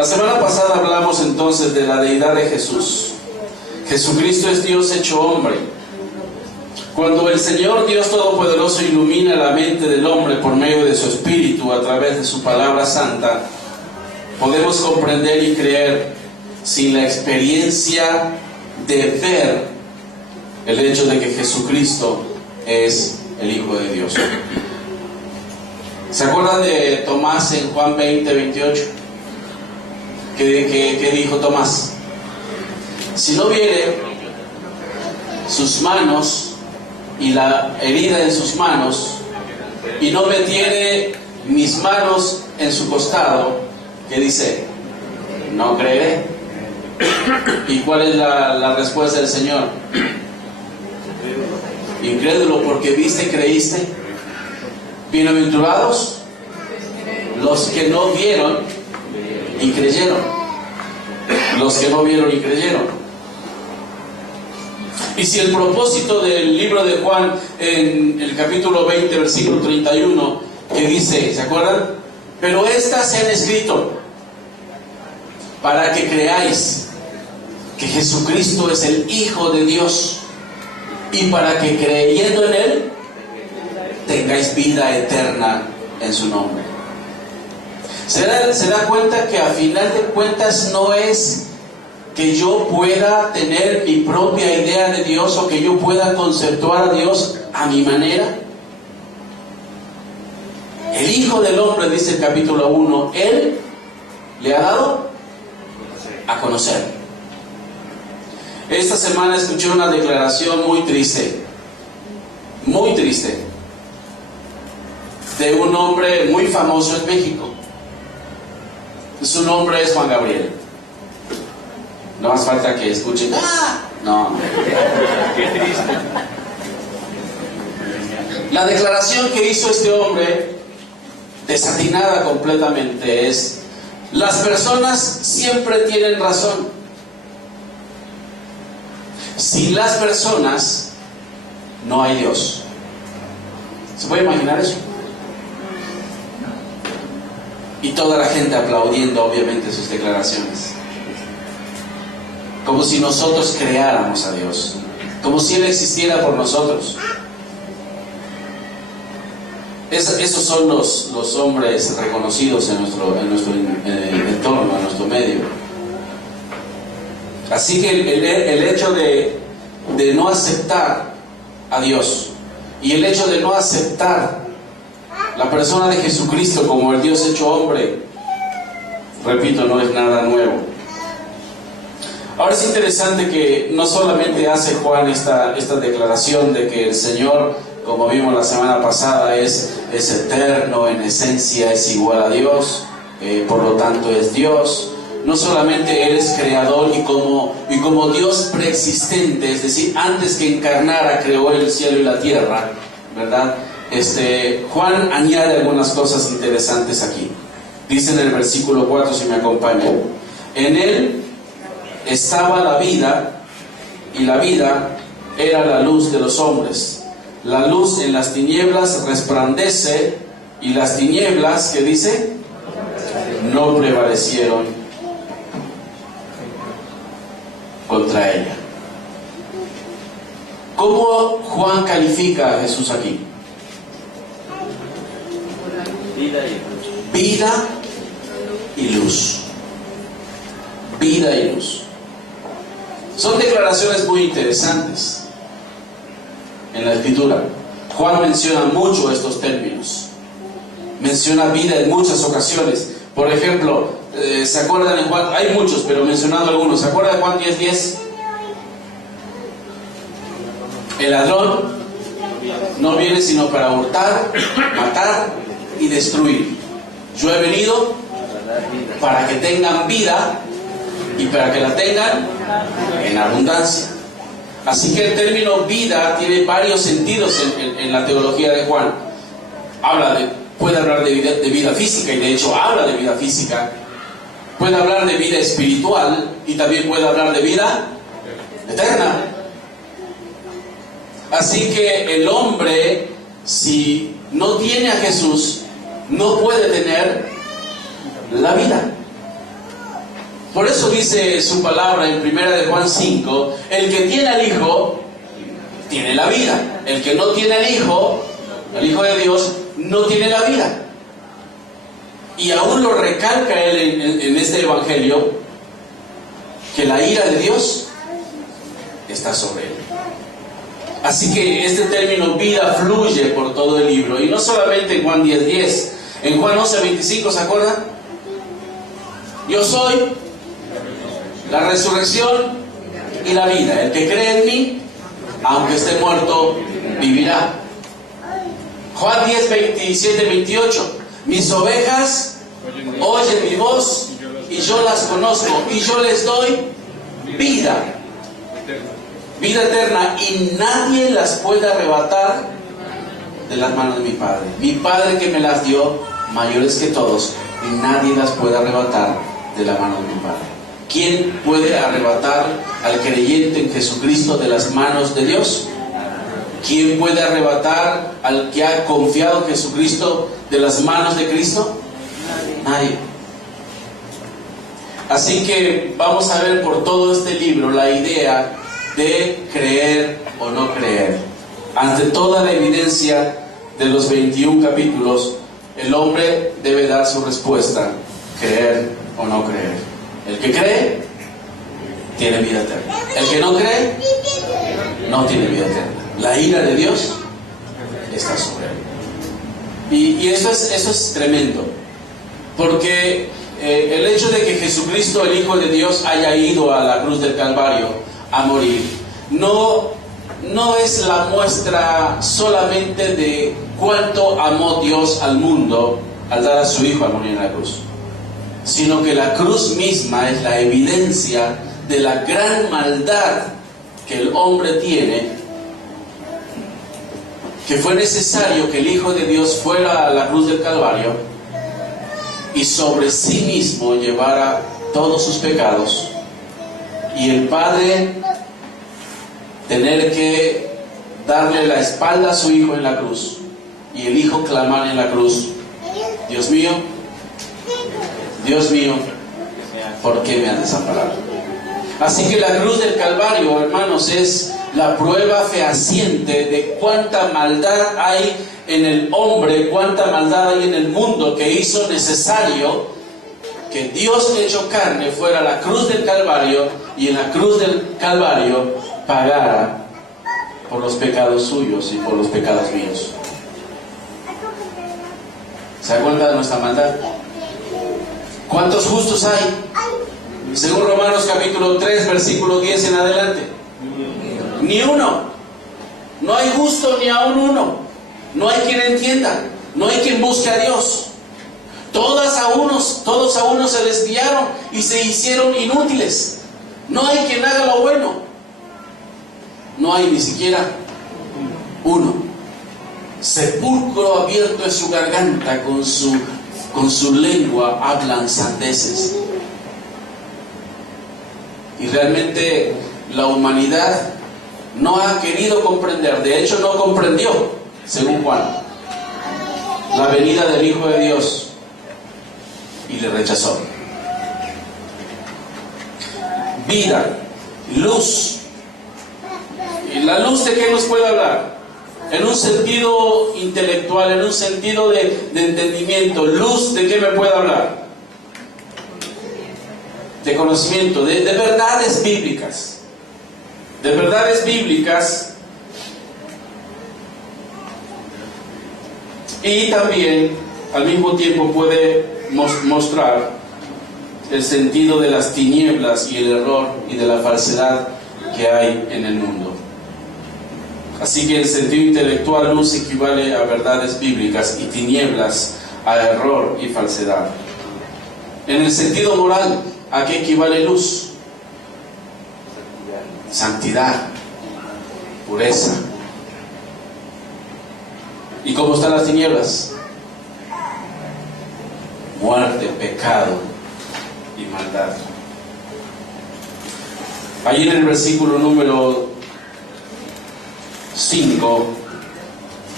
La semana pasada hablamos entonces de la deidad de Jesús. Jesucristo es Dios hecho hombre. Cuando el Señor Dios Todopoderoso ilumina la mente del hombre por medio de su Espíritu a través de su palabra santa, podemos comprender y creer sin la experiencia de ver el hecho de que Jesucristo es el Hijo de Dios. ¿Se acuerdan de Tomás en Juan 20:28? ¿Qué dijo Tomás? Si no viere sus manos y la herida en sus manos, y no metiere mis manos en su costado, ¿qué dice? No creeré. ¿Y cuál es la respuesta del Señor? Incrédulo, porque viste y creíste. Bienaventurados los que no vieron y creyeron. Los que no vieron y creyeron. Y si el propósito del libro de Juan, en el capítulo 20, versículo 31, que dice, ¿se acuerdan? Pero estas se han escrito para que creáis que Jesucristo es el Hijo de Dios, y para que creyendo en Él tengáis vida eterna en su nombre. ¿Se da cuenta que a final de cuentas no es que yo pueda tener mi propia idea de Dios o que yo pueda conceptuar a Dios a mi manera? El Hijo del Hombre, dice el capítulo 1, Él le ha dado a conocer. Esta semana escuché una declaración muy triste, de un hombre muy famoso en México. Su nombre es Juan Gabriel. No más falta que escuchen. No. Qué triste. La declaración que hizo este hombre, desatinada completamente, es: las personas siempre tienen razón. Sin las personas no hay Dios. ¿Se puede imaginar eso? Y toda la gente aplaudiendo obviamente sus declaraciones, como si nosotros creáramos a Dios, como si Él existiera por nosotros. Esos son los hombres reconocidos en nuestro entorno, en nuestro medio. Así que el hecho de no aceptar a Dios y el hecho de no aceptar la persona de Jesucristo como el Dios hecho hombre, repito, no es nada nuevo. Ahora es interesante que no solamente hace Juan esta declaración de que el Señor, como vimos la semana pasada, es eterno, en esencia es igual a Dios, por lo tanto es Dios. No solamente Él es creador y como Dios preexistente, es decir, antes que encarnara creó el cielo y la tierra, ¿verdad? Juan añade algunas cosas interesantes aquí. Dice en el versículo 4, si me acompañan: en Él estaba la vida, y la vida era la luz de los hombres. La luz en las tinieblas resplandece, y las tinieblas, ¿qué dice? No prevalecieron contra ella. ¿Cómo Juan califica a Jesús aquí? Vida y luz. Vida y luz. Son declaraciones muy interesantes en la Escritura. Juan menciona mucho estos términos. Menciona vida en muchas ocasiones. Por ejemplo, ¿se acuerdan en Juan? Hay muchos, pero mencionando algunos. ¿Se acuerdan de Juan 10:10? El ladrón no viene sino para hurtar, matar y destruir. Yo he venido para que tengan vida y para que la tengan en abundancia. Así que el término vida tiene varios sentidos en la teología de Juan. Puede hablar de vida física, y de hecho habla de vida física. Puede hablar de vida espiritual y también puede hablar de vida eterna. Así que el hombre, si no tiene a Jesús, no puede tener la vida. Por eso dice su palabra en 1 de Juan 5, el que tiene al Hijo, tiene la vida. El que no tiene al Hijo de Dios, no tiene la vida. Y aún lo recalca él en este Evangelio, que la ira de Dios está sobre él. Así que este término vida fluye por todo el libro. Y no solamente en Juan 10:10. En Juan 11:25, ¿se acuerdan? Yo soy la resurrección y la vida. El que cree en mí, aunque esté muerto, vivirá. Juan 10:27-28. Mis ovejas oyen mi voz y yo las conozco y yo les doy vida eterna, y nadie las puede arrebatar de las manos de mi Padre. Mi Padre que me las dio, mayores que todos, y nadie las puede arrebatar de la mano de mi Padre. ¿Quién puede arrebatar al creyente en Jesucristo de las manos de Dios? ¿Quién puede arrebatar al que ha confiado en Jesucristo de las manos de Cristo? Nadie. Así que vamos a ver por todo este libro la idea de creer o no creer. Ante toda la evidencia de los 21 capítulos, el hombre debe dar su respuesta: creer o no creer. El que cree, tiene vida eterna. El que no cree, no tiene vida eterna. La ira de Dios está sobre él. Y eso es tremendo, porque el hecho de que Jesucristo, el Hijo de Dios, haya ido a la cruz del Calvario a morir, no es la muestra solamente de cuánto amó Dios al mundo al dar a su Hijo a morir en la cruz, sino que la cruz misma es la evidencia de la gran maldad que el hombre tiene, que fue necesario que el Hijo de Dios fuera a la cruz del Calvario y sobre sí mismo llevara todos sus pecados, y el Padre tener que darle la espalda a su Hijo en la cruz, y el Hijo clamar en la cruz: Dios mío, ¿por qué me has desamparado? Así que la cruz del Calvario, hermanos, es la prueba fehaciente de cuánta maldad hay en el hombre, cuánta maldad hay en el mundo, que hizo necesario que Dios hecho carne fuera a la cruz del Calvario, y en la cruz del Calvario pagara por los pecados suyos y por los pecados míos. ¿Se da cuenta de nuestra maldad? ¿Cuántos justos hay? Según Romanos capítulo 3, versículo 10 en adelante. Ni uno. No hay justo ni aún uno. No hay quien entienda. No hay quien busque a Dios. Todos a uno se desviaron y se hicieron inútiles. No hay quien haga lo bueno. No hay ni siquiera uno. Sepulcro abierto es su garganta, con su lengua hablan sandeces. Y realmente la humanidad no ha querido comprender, de hecho no comprendió, según Juan, la venida del Hijo de Dios, y le rechazó. Vida, luz. ¿Y la luz de qué nos puede hablar? En un sentido intelectual, en un sentido de entendimiento. ¿Luz de qué me puede hablar? De conocimiento, de verdades bíblicas. De verdades bíblicas. Y también al mismo tiempo puede mostrar el sentido de las tinieblas y el error y de la falsedad que hay en el mundo. Así que en sentido intelectual, luz equivale a verdades bíblicas y tinieblas a error y falsedad. En el sentido moral, ¿a qué equivale luz? Santidad, pureza. ¿Y cómo están las tinieblas? Muerte, pecado y maldad. Allí en el versículo número 5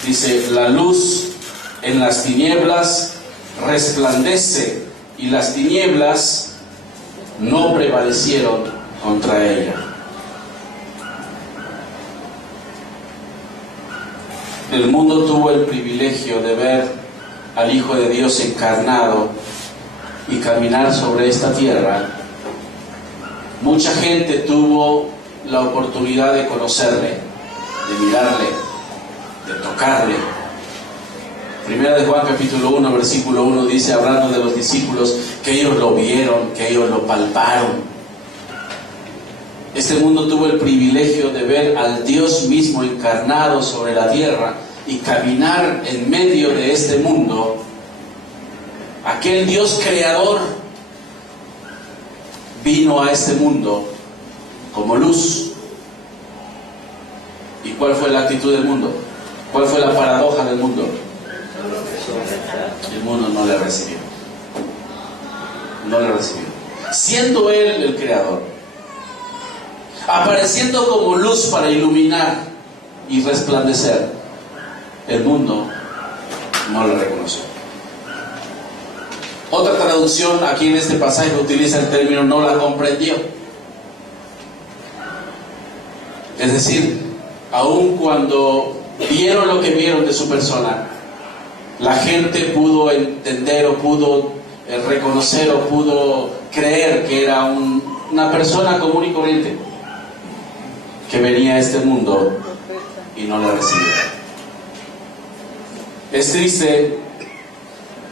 dice: la luz en las tinieblas resplandece, y las tinieblas no prevalecieron contra ella. El mundo tuvo el privilegio de ver al Hijo de Dios encarnado y caminar sobre esta tierra. Mucha gente tuvo la oportunidad de conocerle, de mirarle, de tocarle. Primera de Juan capítulo 1 versículo 1 dice, hablando de los discípulos, que ellos lo vieron, que ellos lo palparon. Este mundo tuvo el privilegio de ver al Dios mismo encarnado sobre la tierra y caminar en medio de este mundo. Aquel Dios creador vino a este mundo como luz. ¿Y cuál fue la actitud del mundo? ¿Cuál fue la paradoja del mundo? El mundo no le recibió. No le recibió. Siendo Él el creador, apareciendo como luz para iluminar y resplandecer, el mundo no le reconoció. Otra traducción aquí en este pasaje utiliza el término no la comprendió. Es decir, aun cuando vieron lo que vieron de su persona, la gente pudo entender o pudo reconocer o pudo creer que era una persona común y corriente que venía a este mundo y no la recibió. Es triste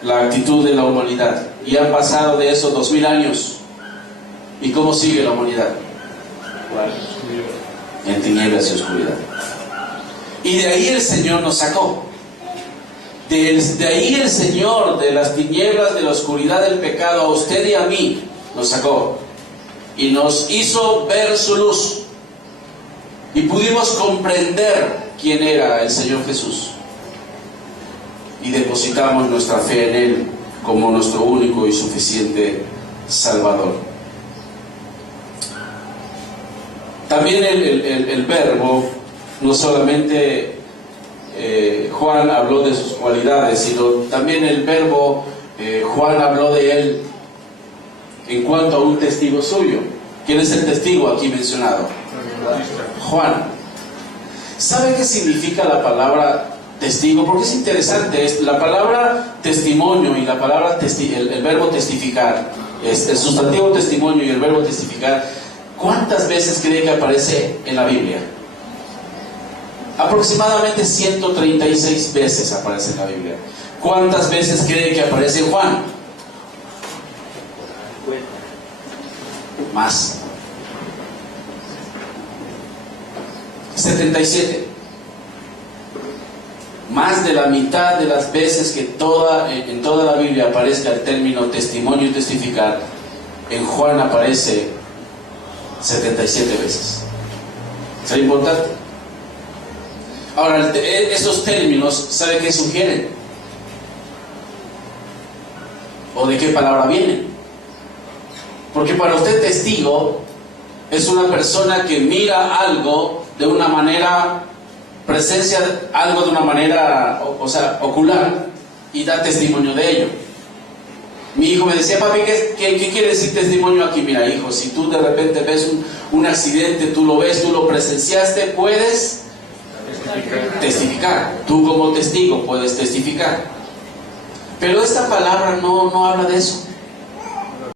la actitud de la humanidad, y han pasado de esos 2000 años. ¿Y cómo sigue la humanidad? En tinieblas y oscuridad. Y de ahí el Señor nos sacó. De ahí el Señor, de las tinieblas, de la oscuridad del pecado, a usted y a mí nos sacó y nos hizo ver su luz, y pudimos comprender quién era el Señor Jesús, y depositamos nuestra fe en Él como nuestro único y suficiente Salvador. También el Verbo, no solamente Juan habló de sus cualidades, sino también el Verbo, Juan habló de Él en cuanto a un testigo suyo. ¿Quién es el testigo aquí mencionado? Juan. ¿Sabe qué significa la palabra testigo? Porque es interesante. La palabra testimonio y la palabra el verbo testificar, el sustantivo testimonio y el verbo testificar, ¿cuántas veces cree que aparece en la Biblia? Aproximadamente 136 veces aparece en la Biblia. ¿Cuántas veces cree que aparece en Juan? Más. 77. Más de la mitad de las veces que en toda la Biblia aparezca el término testimonio y testificar, en Juan aparece 77 veces. ¿Es importante? Ahora, esos términos, ¿sabe qué sugieren? ¿O de qué palabra vienen? Porque para usted testigo es una persona que mira algo de una manera, presencia algo de una manera, o sea, ocular, y da testimonio de ello. Mi hijo me decía, papi, ¿qué quiere decir testimonio aquí? Mira, hijo, si tú de repente ves un accidente, tú lo ves, tú lo presenciaste, puedes testificar. Tú como testigo puedes testificar. Pero esta palabra no habla de eso.